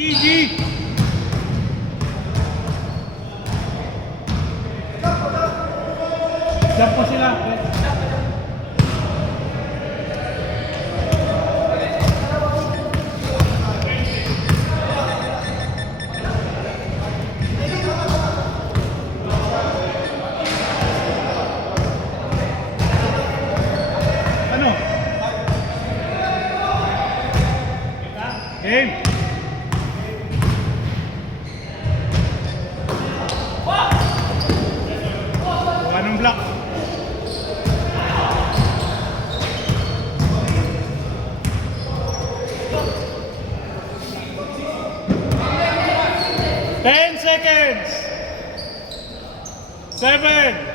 GG! Jump po sila. Ano? Game! Anong block? Ten seconds. 7.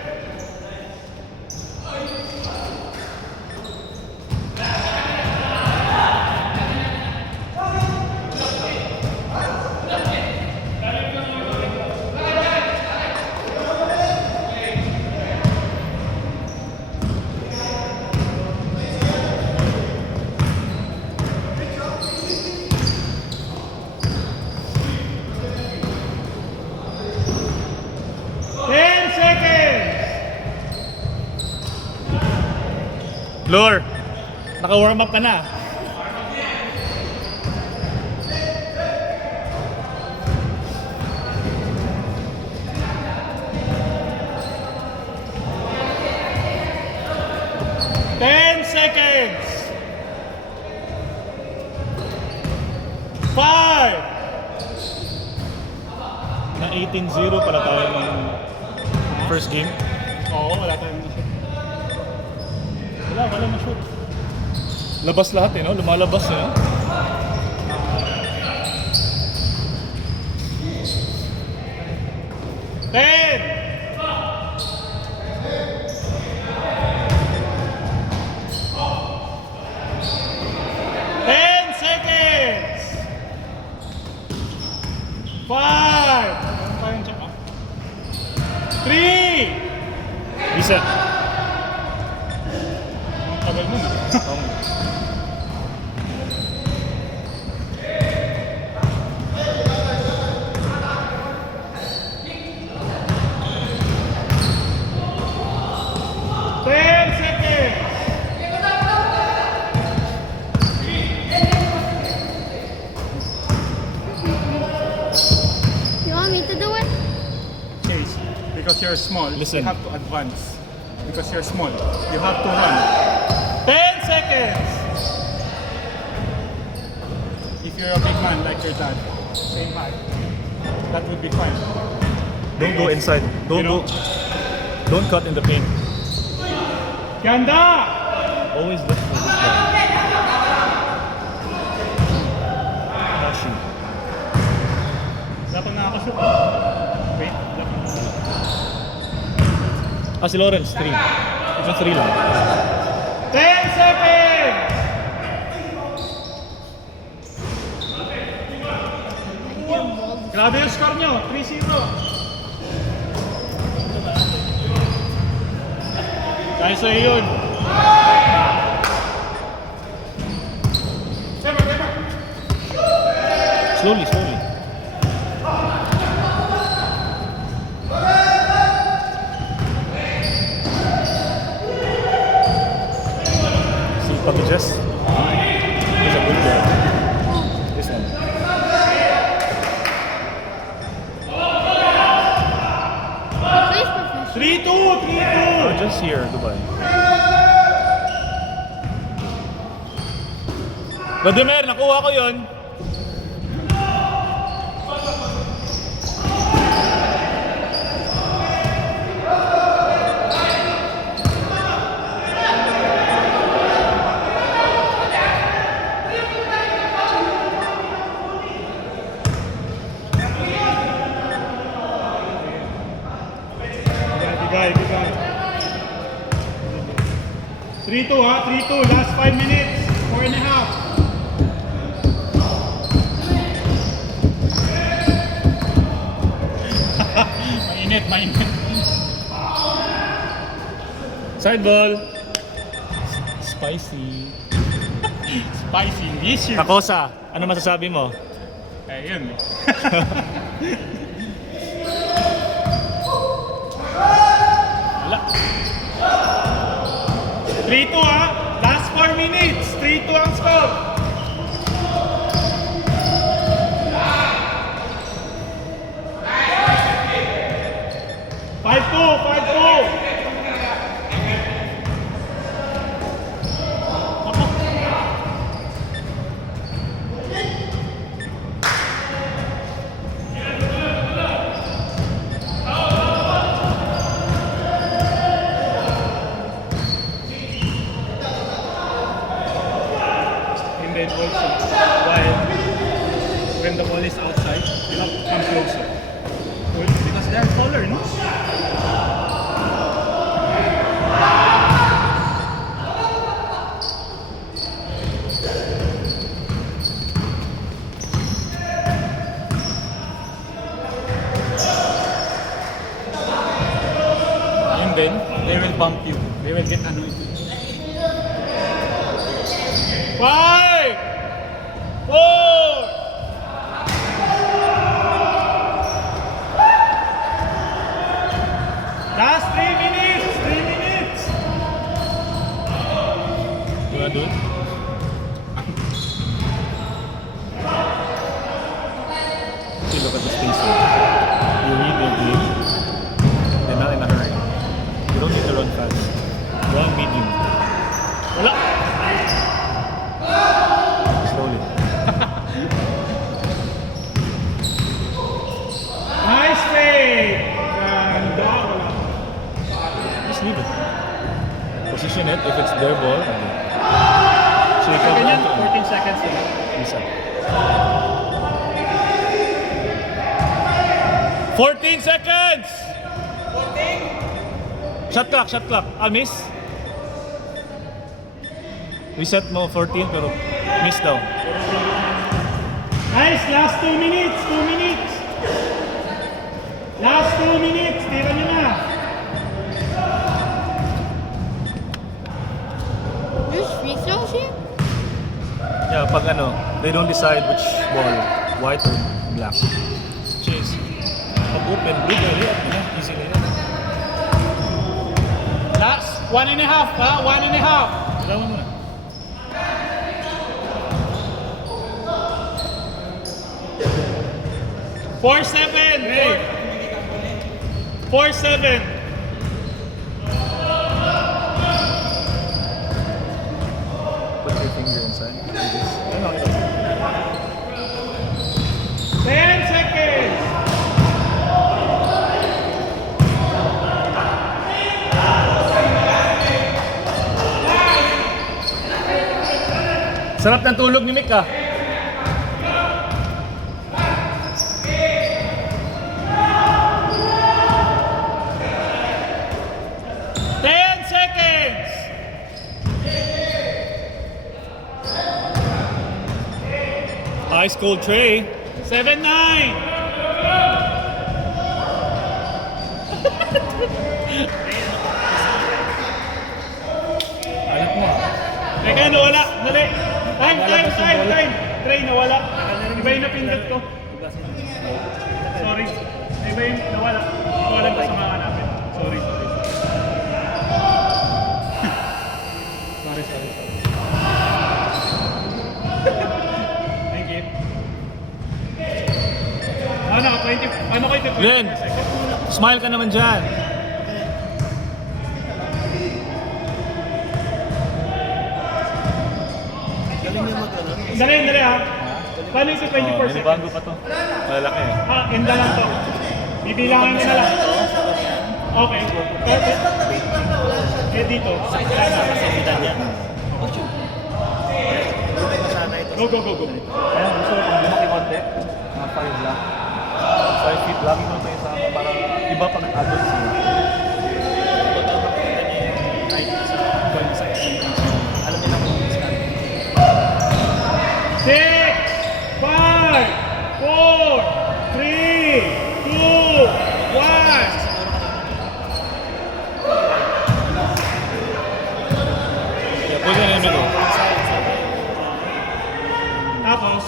Lord, naka-warm up ka na. Ten seconds. 5. Na 18-0 pala tayo ng first game. Oo, wala tayong shoot. Wala ma-shoot. Labas lahat no? Lumalabas no? Ten. 10 seconds. 5. Meron tayong check, 3. Isa. Tagal mo na. You want me to do it? Chase, because you're small, Listen. you have to advance. Because you're small, you have to run. 10 seconds! If you're a big man like your dad, same height, that would be fine. Don't go inside. Don't You know? go. Don't cut in the paint. Ganda! Always look for this guy. Tashi. Dapat nakakashoot. Wait, dapat Si Lawrence, 3. Ito 3 lang. 10 seconds! Grabe yung score nyo, 3-0. Dahil sa'yo yun. Slowly. See, packages. He's a good player. This one. Please, professional. 3-2, 3-2. Just here, Dubai. Vladimir, nakuha ko yun. Bigay. 3-2 ha, 3-2. Last 5 minutes. 4.5. Mainit. Side ball. Spicy. Spicy, delicious. Takosa, ano masasabi mo? Eh, yun. Wala. 3-2 ha. Last 4 minutes. 3-2 ang score. Five two. And then also, when the ball is outside, you have to come closer. Because they're taller, no? And then, they will bump you. They will get annoyed. 5, 4. Last 3 minutes. 3 minutes. Wala doon? See, look at the spacing. You read the game. They're not in a hurry. You don't need to run fast. Run medium. Wala. Slowly. Nice fade. Ganda. Wala. Just leave it. Position it if it's their ball. So you Sa come ganyan, out 14 seconds sila. Isa. 14 seconds! Shot clock. Miss. Reset mo 14 pero miss daw. Nice, last 2 minutes. 2 minutes. Last 2 minutes. Tira nyo na. There's free throws here? Yeah, pag ano, they don't decide which ball, white or black. Chase. Pag open, blue or red, easy na yan. Last 1.5 ha? 1.5. Ilawan mo na. Four seven. 4-7. Put your finger inside. Like this. Ano, ito. 10 seconds. Sarap ng tulog ni Mick ah. Ice cold tray. 7-9. Alam mo ah. Teka, nawala. Dali. Time. Tray, nawala. Iba yung napindot ko. Sorry. Iba yung nawala. Nawala ko sa mga hanapin. Sorry. Sorry. Thank you. Ano, 20? Ano kayo 20? Ren, smile ka naman dyan. Dali ha. Paano yung 24 May seconds? bago pa to. Malaki eh. Enda lang to. Bibilangan nyo na lang. Okay. Perfect. Eh dito. Go. Ayun, gusto ko kung lumaki konti. Mga 5 lang. 5 feet lang. Ito tayo sa akin para iba pag adult sila. Alam nila kung ano sila. 6, 5, 4, 3, 2, 1. Yeah, pwede na yung middle. Tapos,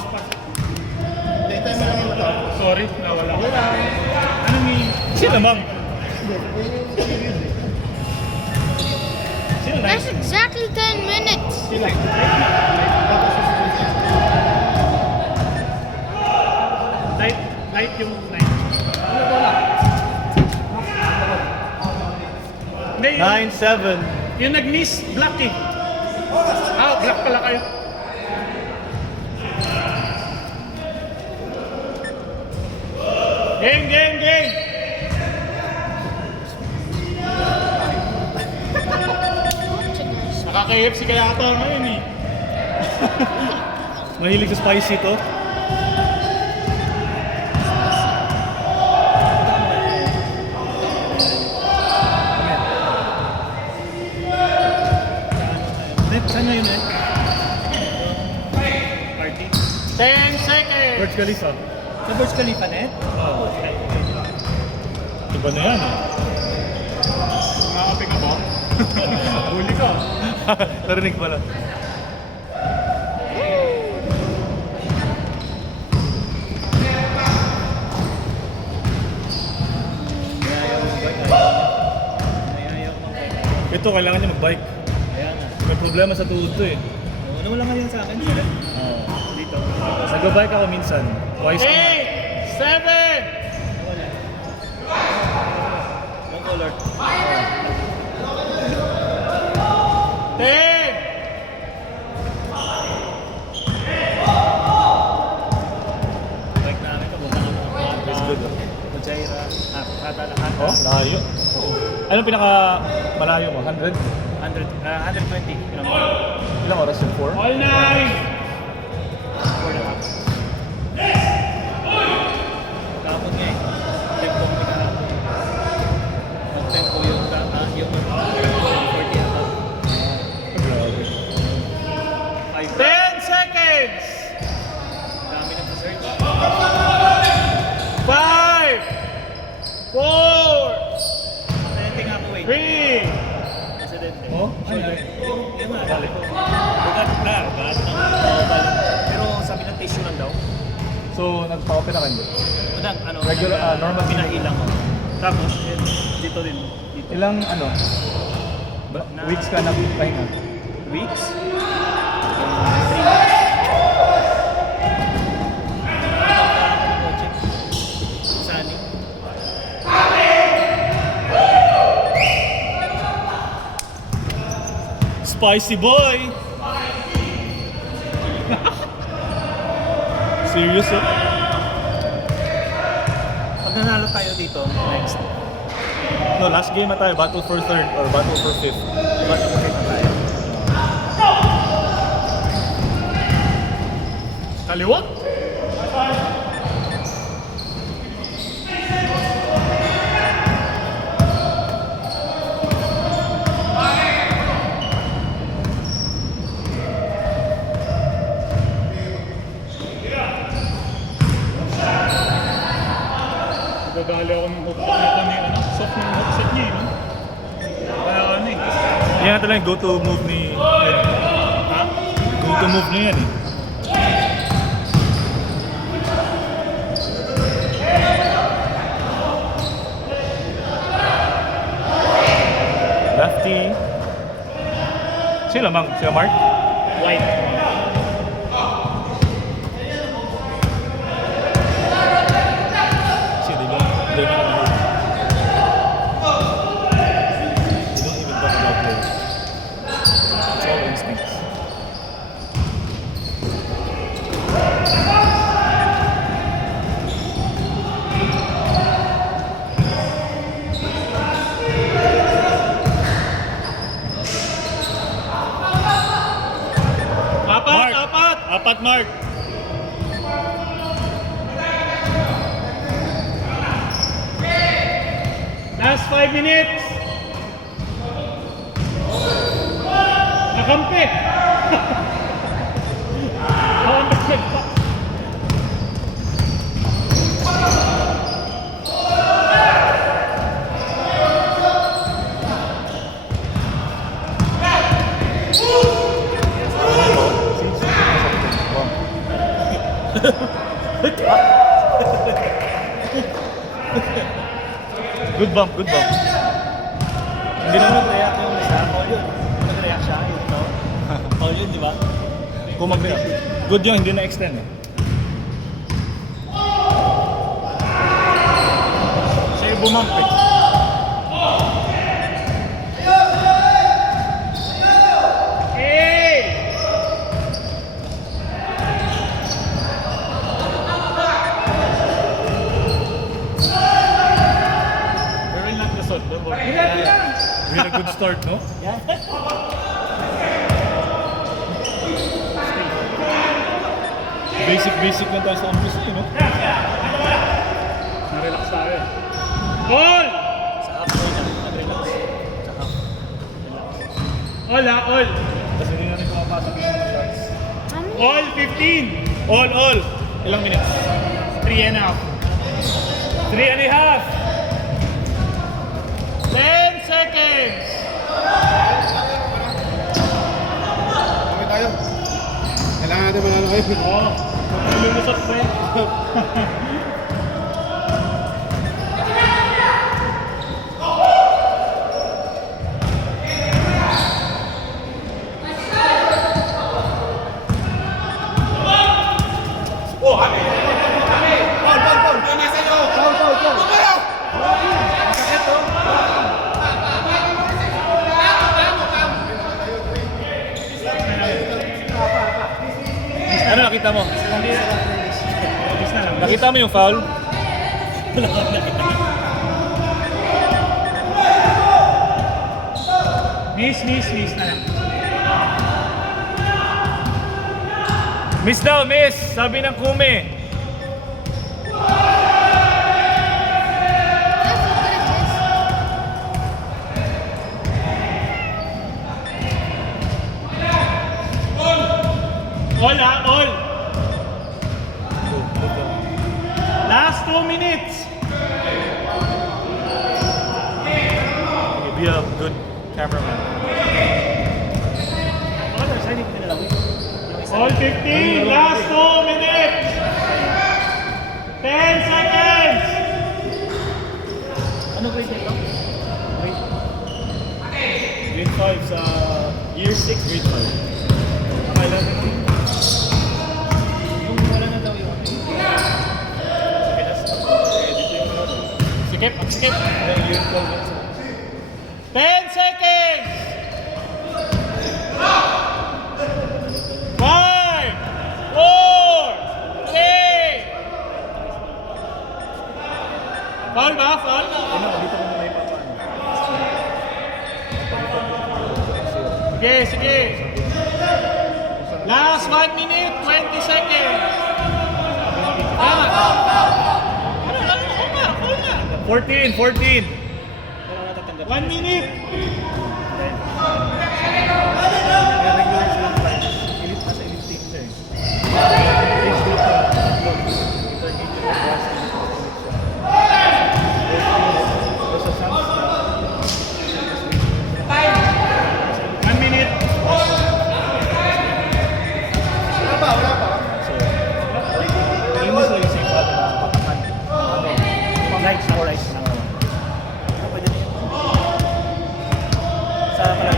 Sorry, nawala ko. Ano ni... Sino mang? Sino na? That's exactly 10 minutes. Light yung night. Hindi, 9-7. yung nag-miss, black eh. Black pala kayo. Game! Nakaka-KFC kaya ata ngayon eh. Mahilig sa spicy to. Saan na yun eh? Party. 10 seconds! Burj Khalifa. Sa Burj Khalifa net? Oo. Iba na yan eh. Nakakapi ka ba? Huli ka. Narinig pala. Ito, kailangan niya mag-bike. Kaya nga. May problema sa tuhod to eh. Ano wala nga yan sa akin? Sila? Dito. Nag-bike ako minsan. Twice a month. 8, 7, Wala. Long color. 10. Bike namin ito. Buka naman ako. It's good. Mujaira. Oh, layo. Anong pinaka malayo mo? 100? 120. Ilang oras yun? 4? All night. Kapag nga eh. Tempo ko na. Tempo yung 40 ata. Grabe. 10 seconds. Dami na sa search. 5, 4, Presidente nga ako eh. 3. Presidente. Oh? Ano? Yung nga, dali ko. Ugat. Pero sabi ng tissue lang daw. So, nagpa-open na kayo? Madang, ano, Regular, normal pinahilang ko. Tapos, dito rin. Dito. Ilang weeks ka nagpahinga? Weeks? 3 Sunny. Spicy boy! Serious oh? Pag nanalo tayo dito, next. No, last game na tayo. Battle for third or battle for fifth. Ba't okay na tayo? Kaliwa. Nagdadali ako ng hukpak nito ni soft ng headset niya eh. No? Kaya ano eh. Yan talaga yung go-to move ni... Ha? Go-to move niya yan eh. Lefty. Sila mang? Sila Mark? White. See, they don't even talk about play. It's all instincts. Apat, Mark! Last 5 minutes. Nakampi. Nakampi pa. Good bump, good bump. Hindi na nag-react yung isa. All yun. Nag-react siya. Yun, no? All yun, di ba? Kung mag-react. Good yung hindi na-extend eh. Siya yung bumamp eh. Hey! Pero lang the shot, don't worry. We had a good start, no? Yan. Basic lang tayo sa umpis, no? Na-relax tayo eh. All! Sa half ko niya. Nag-relax. Sa half. All ha, all. Kasi hindi natin pumapasok yung shots. How many? All 15. All! Ilang minutes? 3.5. 3.5! 10 seconds. Okay tayo. Kailangan natin manalo kayo. Oo. Lulusot pa eh. Ano nakita mo? Alis na lang. Nakita mo yung foul? Miss na lang. Miss daw, miss! Sabi ng kume. That's as good as this. All ha, all. Last 2 minutes. Be a good cameraman. Other side, hindi na lang. All 15. Last 2 minutes. 10 seconds. Ano grade nito? Grade? Grade 5 sa year 6, grade 5. Nakailan na rin. Yung wala na daw yung Sikip, sikip. Year 12. 10 seconds. 5, 4, 3. Foul ba? Foul? Dito ko na ipapaano. Sige, sige. Last 1 minute, 20 seconds. Tama. Ano, foul na. 14, 14. 1 minute. Regular silang price. Elite nasa elite team siya eh. Age group na. Intermediate na boss. Sa Suns na. 1 minute. So, yun na sila yung safe natin na patakan. lights na lights na. Ano pwede na yun? Sa pala,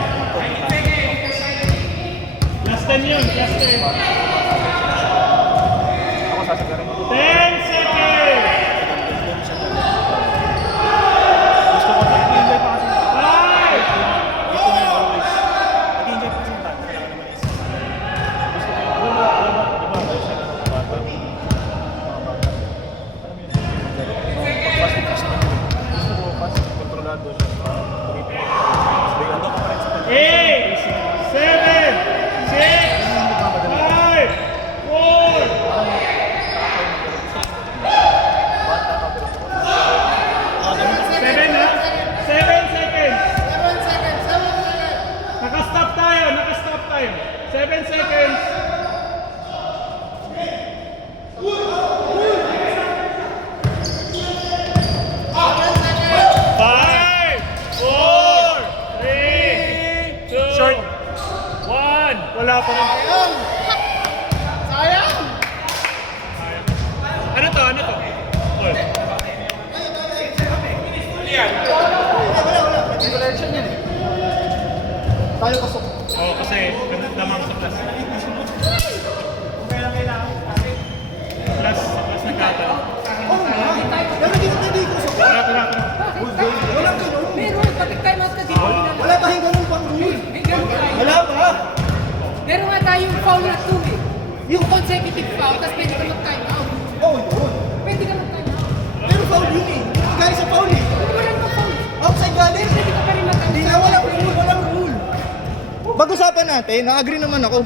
Tayo pasok. Oo, kasi damang sa class. Class nagkata. Oo nga. Pero hindi ko pwede ikusok. Tara, tara, tara. Walang ganun. Meron, kapit tayo mas kasi Wala tayong ganun pang rule. may ganun tayo. Wala pa. Meron nga tayong foul na 2 eh. Yung consecutive foul, tapos pwede ka mag-time out. Oo, yun. Pwede ka mag-time out. Pero foul yun eh. Guys, sa foul eh. Kung wala namang foul, Outside galing. pwede ka pa rin mag-time Hindi out. na, walang rule, walang rule. Pag-usapan natin, na-agree naman ako.